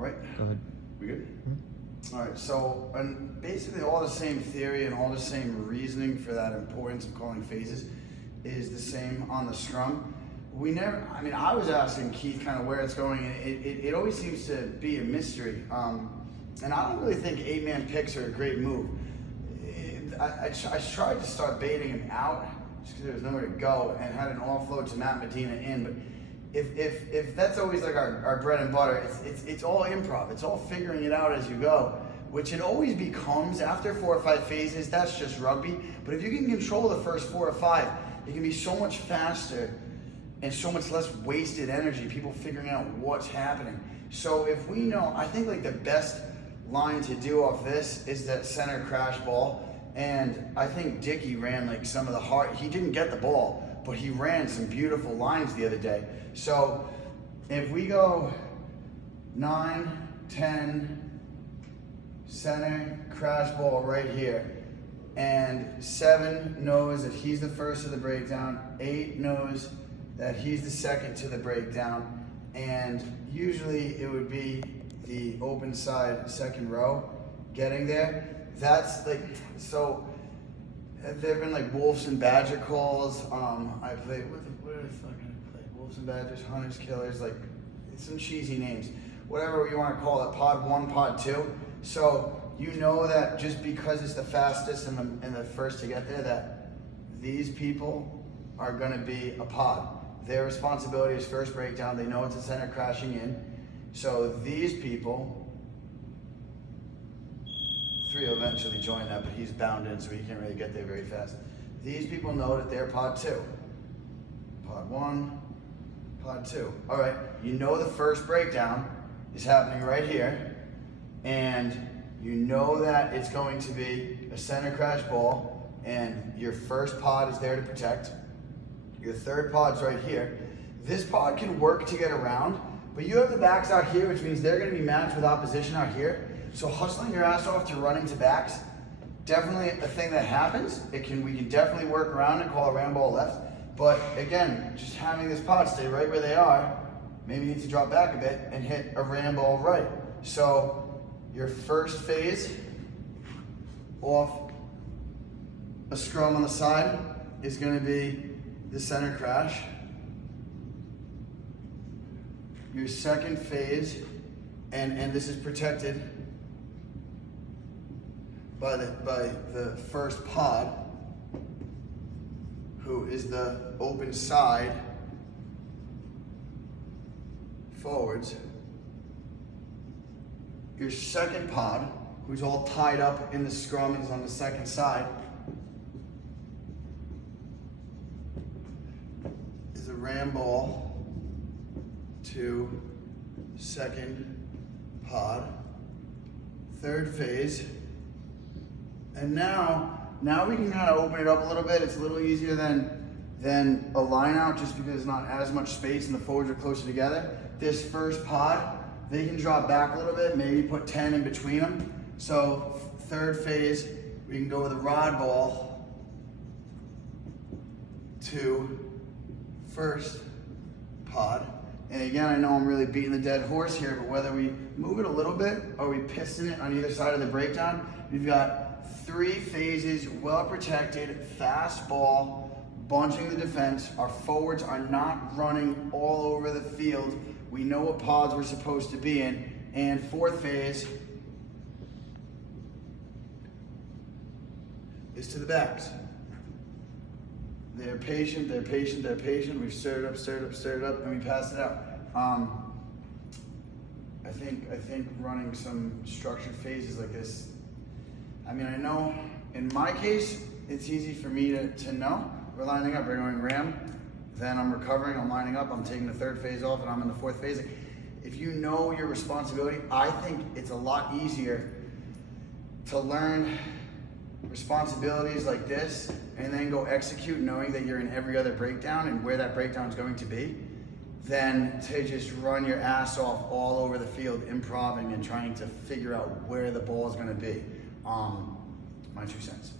right? Go ahead. We good? Mm-hmm. All right, so and basically all the same theory and all the same reasoning for that importance of calling phases is the same on the Scrum. We never, I mean, I was asking Keith kind of where it's going, and it always seems to be a mystery. And I don't really think 8-man picks are a great move. I tried to start baiting him out just because there was nowhere to go and had an offload to Matt Medina in, but if that's always like our bread and butter, it's all improv. It's all figuring it out as you go, which it always becomes after 4 or 5 phases. That's just rugby. But if you can control the first 4 or 5, it can be so much faster and so much less wasted energy, people figuring out what's happening. So if we know, I think like the best line to do off this is that center crash ball. And I think Dickey ran like some of the hard, he didn't get the ball, but he ran some beautiful lines the other day. So if we go 9, 10, center, crash ball right here, and 7 knows that he's the first to the breakdown, 8 knows that he's the second to the breakdown, and usually it would be the open side second row getting there. That's like, so there have been like Wolves and Badger calls. I played, what did I fucking play? Wolves and Badgers, Hunters, Killers, like some cheesy names. Whatever you want to call it, pod 1, pod 2. So you know that just because it's the fastest and the first to get there, that these people are going to be a pod. Their responsibility is first breakdown. They know it's a center crashing in. So these people, 3 will eventually join that, but he's bound in, so he can't really get there very fast. These people know that they're pod 2. Pod 1, pod 2. All right, you know the first breakdown is happening right here, and you know that it's going to be a center crash ball, and your first pod is there to protect. Your third pod's right here. This pod can work to get around, but you have the backs out here, which means they're going to be matched with opposition out here. So hustling your ass off to running to backs, definitely a thing that happens. We can definitely work around and call a ram ball left. But again, just having this pod stay right where they are, maybe you need to drop back a bit and hit a ram ball right. So your first phase off a scrum on the side is going to be the center crash. Your second phase, and this is protected by the first pod, who is the open side forwards. Your second pod, who's all tied up in the scrum, is on the second side, is a ram ball to second pod. Third phase. And now we can kind of open it up a little bit. It's a little easier than a line out just because there's not as much space and the forwards are closer together. This first pod, they can drop back a little bit, maybe put 10 in between them. So third phase, we can go with a rod ball to first pod. And again, I know I'm really beating the dead horse here, but whether we move it a little bit or we piston it on either side of the breakdown, we've got 3 phases, well protected, fast ball, bunching the defense. Our forwards are not running all over the field. We know what pods we're supposed to be in. And fourth phase is to the backs. They're patient, they're patient, they're patient. We've stirred it up, and we pass it out. I think running some structured phases like this, I mean, I know in my case, it's easy for me to know. We're lining up, we're going ram, then I'm recovering, I'm lining up, I'm taking the third phase off, and I'm in the fourth phase. If you know your responsibility, I think it's a lot easier to learn responsibilities like this and then go execute knowing that you're in every other breakdown and where that breakdown is going to be, than to just run your ass off all over the field improving and trying to figure out where the ball is going to be. My 2 cents.